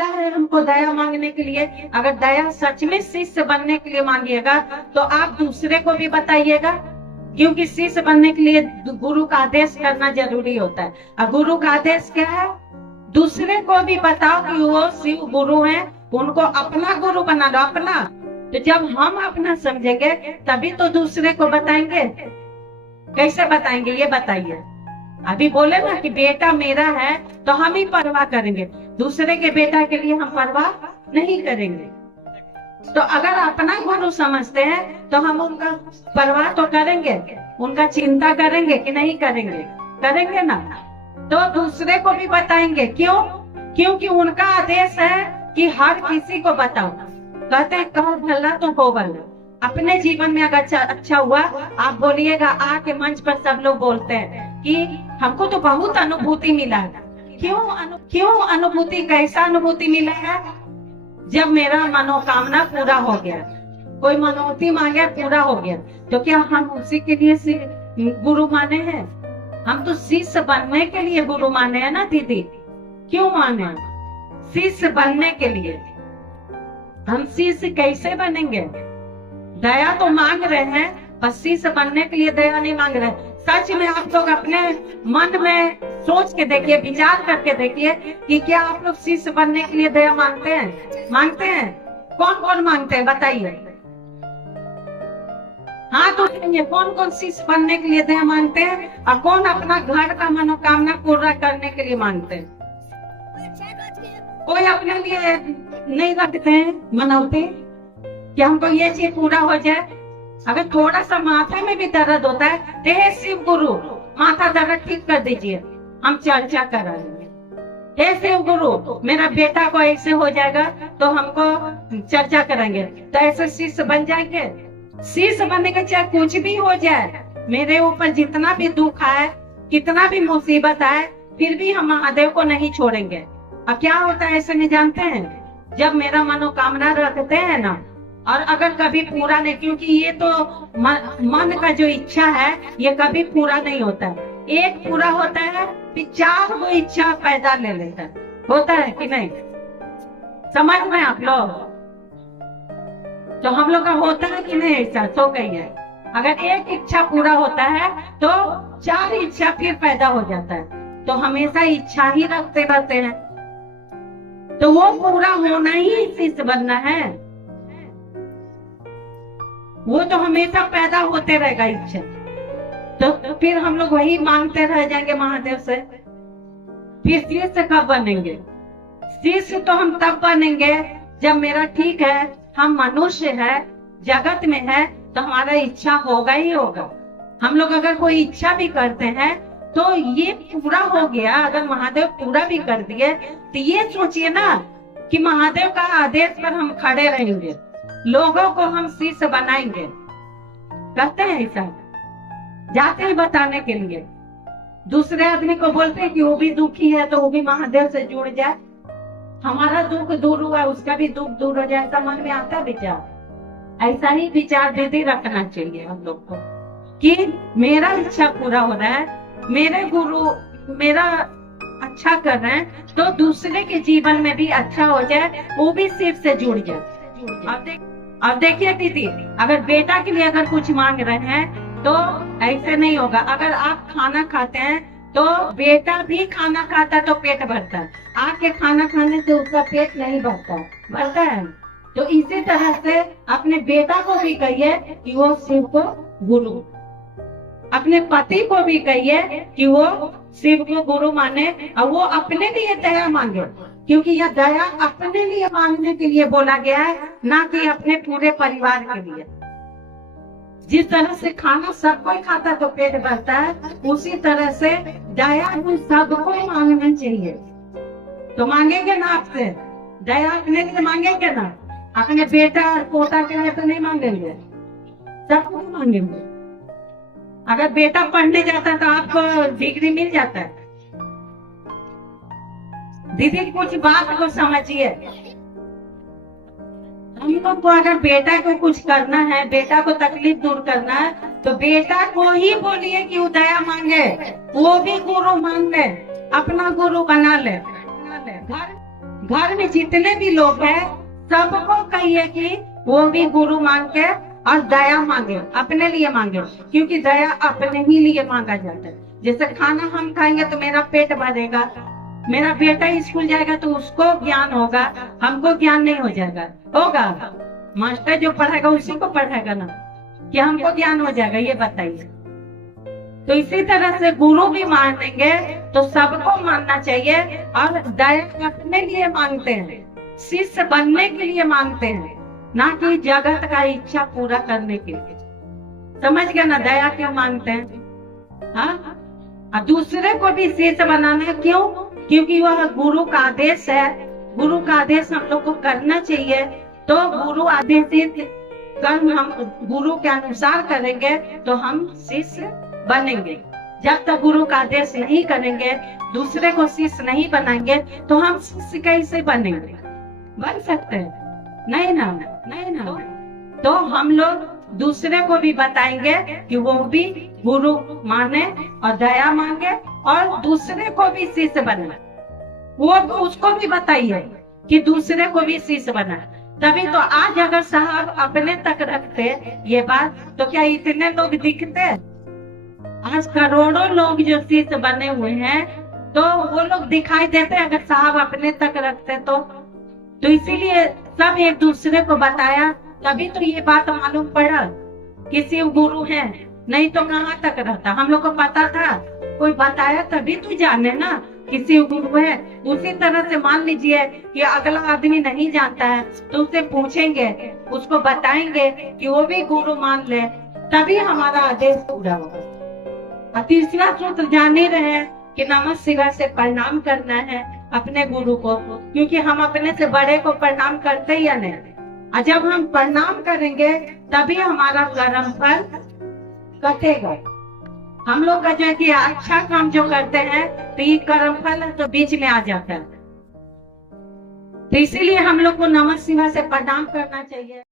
मिला है हमको दया मांगने के लिए। अगर दया सच में शिष्य बनने के लिए मांगिएगा तो आप दूसरे को भी बताइएगा, क्योंकि शिष्य बनने के लिए गुरु का आदेश करना जरूरी होता है। और गुरु का आदेश क्या है? दूसरे को भी बताओ कि वो शिव गुरु हैं, उनको अपना गुरु बना लो, अपना। तो जब हम अपना समझेंगे तभी तो दूसरे को बताएंगे। कैसे बताएंगे ये बताइए? अभी बोले ना कि बेटा मेरा है तो हम ही परवाह करेंगे, दूसरे के बेटा के लिए हम परवाह नहीं करेंगे। तो अगर अपना गुरु समझते हैं तो हम उनका परवाह तो करेंगे, उनका चिंता करेंगे कि नहीं करेंगे? करेंगे ना। तो दूसरे को भी बताएंगे। क्यों? क्योंकि उनका आदेश है कि हर किसी को बताओ। कहते हैं कहो भला तो हो भला। अपने जीवन में अगर अच्छा हुआ, आप बोलिएगा, आके मंच पर सब लोग बोलते हैं कि हमको तो बहुत अनुभूति मिला है। क्यों अनुभूति? कैसा अनुभूति मिला है? जब मेरा मनोकामना पूरा हो गया, कोई मनोती मांगे पूरा हो गया, तो क्या हम उसी के लिए गुरु माने हैं? हम तो शिष्य बनने के लिए गुरु माने हैं ना दीदी। क्यों माने? शिष्य बनने के लिए। हम शिष्य कैसे बनेंगे? दया तो मांग रहे हैं, पर शिष्य बनने के लिए दया नहीं मांग रहे। सच में आप लोग अपने मन में सोच के देखिए, विचार करके देखिए कि क्या आप लोग शिष्य बनने के लिए दया मांगते हैं? मांगते हैं? कौन कौन मांगते हैं बताइए? हाथ उठाइए। कौन कौन शिष्य बनने के लिए दया मांगते हैं और कौन अपना घर का मनोकामना पूरा करने के लिए मांगते हैं? कोई अपने लिए नहीं रखते हैं मनौती कि हमको ये चीज पूरा हो जाए। अगर थोड़ा सा माथा में भी दर्द होता है तो हे शिव गुरु, माथा दर्द ठीक कर दीजिए, हम चर्चा करा लेंगे। हे शिव गुरु, मेरा बेटा को ऐसे हो जाएगा तो हमको चर्चा करेंगे। तो ऐसे शिष्य बन जाएंगे। शिष्य बनने के चाहे कुछ भी हो जाए, मेरे ऊपर जितना भी दुख आए, कितना भी मुसीबत आए, फिर भी हम महादेव को नहीं छोड़ेंगे। अब क्या होता है ऐसे में जानते हैं? जब मेरा मनोकामना रखते हैं ना, और अगर कभी पूरा नहीं, क्योंकि ये तो मन का जो इच्छा है ये कभी पूरा नहीं होता है। एक पूरा होता है फिर 4 वो इच्छा पैदा ले लेता है। होता है कि नहीं? समझ में आप लोग? तो हम लोग का होता है कि नहीं? ऐसा सो गई है। अगर एक इच्छा पूरा होता है तो 4 इच्छा फिर पैदा हो जाता है। तो हमेशा इच्छा ही रखते रहते हैं, तो वो पूरा होना ही शिष्य बनना है। वो तो हमेशा पैदा होते रहेगा इच्छा। तो फिर हम लोग वही मांगते रह जाएंगे महादेव से। फिर शिष्य कब बनेंगे? शिष्य तो हम तब बनेंगे जब मेरा ठीक है, हम मनुष्य है, जगत में है, तो हमारा इच्छा होगा ही होगा। हम लोग अगर कोई इच्छा भी करते हैं तो ये पूरा हो गया। अगर महादेव पूरा भी कर दिए तो ये सोचिए ना कि महादेव का आदेश पर हम खड़े रहेंगे, लोगों को हम शिष्य बनाएंगे। कहते हैं ऐसा, जाते हैं बताने के लिए। दूसरे आदमी को बोलते हैं कि वो भी दुखी है तो वो भी महादेव से जुड़ जाए, हमारा दुख दूर हुआ उसका भी दुख दूर हो जाए। ऐसा मन में आता विचार। ऐसा ही विचार दीदी रखना चाहिए हम लोग को कि मेरा इच्छा पूरा हो रहा है, मेरे गुरु मेरा अच्छा कर रहे हैं, तो दूसरे के जीवन में भी अच्छा हो जाए, वो भी शिव से जुड़ जाए। अब देखिए दीदी, अगर बेटा के लिए अगर कुछ मांग रहे हैं तो ऐसे नहीं होगा। अगर आप खाना खाते हैं तो बेटा भी खाना खाता है तो पेट भरता है, आके खाना खाने से उसका पेट नहीं भरता है। तो इसी तरह से अपने बेटा को भी कहिए कि वो शिव को गुरु, अपने पति को भी कहिए कि वो शिव को गुरु माने और वो अपने लिए दया मांगे, क्योंकि यह दया अपने लिए मांगने के लिए बोला गया है, ना कि अपने पूरे परिवार के लिए। जिस तरह से खाना सब कोई खाता तो पेट भरता है, उसी तरह से दया भी सबको मांगना चाहिए। तो मांगेंगे ना आपसे दया? अपने लिए मांगेंगे ना, अपने बेटा और पोता के लिए तो नहीं मांगेंगे, सबको मांगेंगे। अगर बेटा पढ़ने जाता है तो आपको डिग्री मिल जाता है। दीदी कुछ बात को समझिए, हम लोग को अगर बेटा को कुछ करना है, बेटा को तकलीफ दूर करना है, तो बेटा को ही बोलिए कि वो दया मांगे, वो भी गुरु मान ले, अपना गुरु बना ले। घर में जितने भी लोग हैं सबको कहिए कि वो भी गुरु मांग के और दया मांगे, अपने लिए मांगे, क्योंकि दया अपने ही लिए मांगा जाता है। जैसे खाना हम खाएंगे तो मेरा पेट भरेगा, मेरा बेटा स्कूल जाएगा तो उसको ज्ञान होगा, हमको ज्ञान नहीं हो जाएगा, होगा? मास्टर जो पढ़ाएगा उसी को पढ़ाएगा ना, कि हमको ज्ञान हो जाएगा, ये बताइए। तो इसी तरह से गुरु भी मानेंगे तो सबको मानना चाहिए, और दया अपने लिए मांगते हैं, शिष्य बनने के लिए मांगते हैं, ना कि जगत का इच्छा पूरा करने के लिए। समझ गया ना, दया क्यों मांगते हैं? हाँ, और दूसरे को भी शिष्य बनाना है, क्यों? क्योंकि वह गुरु का आदेश है, गुरु का आदेश हम लोग को करना चाहिए। तो गुरु आदेशित कर्म हम गुरु के अनुसार करेंगे तो हम शिष्य बनेंगे। जब तक गुरु का आदेश नहीं करेंगे, दूसरे को शिष्य नहीं बनाएंगे, तो हम शिष्य कैसे बनेंगे? बन सकते हैं? नहीं ना, नहीं ना। तो हम लोग दूसरे को भी बताएंगे कि वो भी गुरु माने और दया मांगे और दूसरे को भी शिष्य बनाए। वो उसको भी बताइए कि दूसरे को भी शिष्य बनाए। तभी तो आज अगर साहब अपने तक रखते ये बात, तो क्या इतने लोग दिखते? आज करोड़ों लोग जो शिष्य बने हुए हैं, तो वो लोग दिखाई देते अगर साहब अपने तक रखते तो इसीलिए सब एक दूसरे को बताया, तभी तो ये बात मालूम पड़ा कि शिव गुरु है, नहीं तो कहाँ तक रहता। हम लोग को पता था, कोई बताया तभी तो जाने ना कि शिव गुरु है। उसी तरह से मान लीजिए कि अगला आदमी नहीं जानता है तो उससे पूछेंगे, उसको बताएंगे कि वो भी गुरु मान ले, तभी हमारा आदेश पूरा होगा। और तीसरा सूत्र जान ही रहे कि नमः शिवाय से प्रणाम करना है अपने गुरु को, क्योंकि हम अपने से बड़े को प्रणाम करते या नहीं। और जब हम प्रणाम करेंगे तभी हमारा कर्म फल कटेगा। हम लोग का जो है कि अच्छा काम जो करते हैं तो ये कर्म फल तो बीच में आ जाता है। तो इसीलिए हम लोग को नमः शिवाय से प्रणाम करना चाहिए।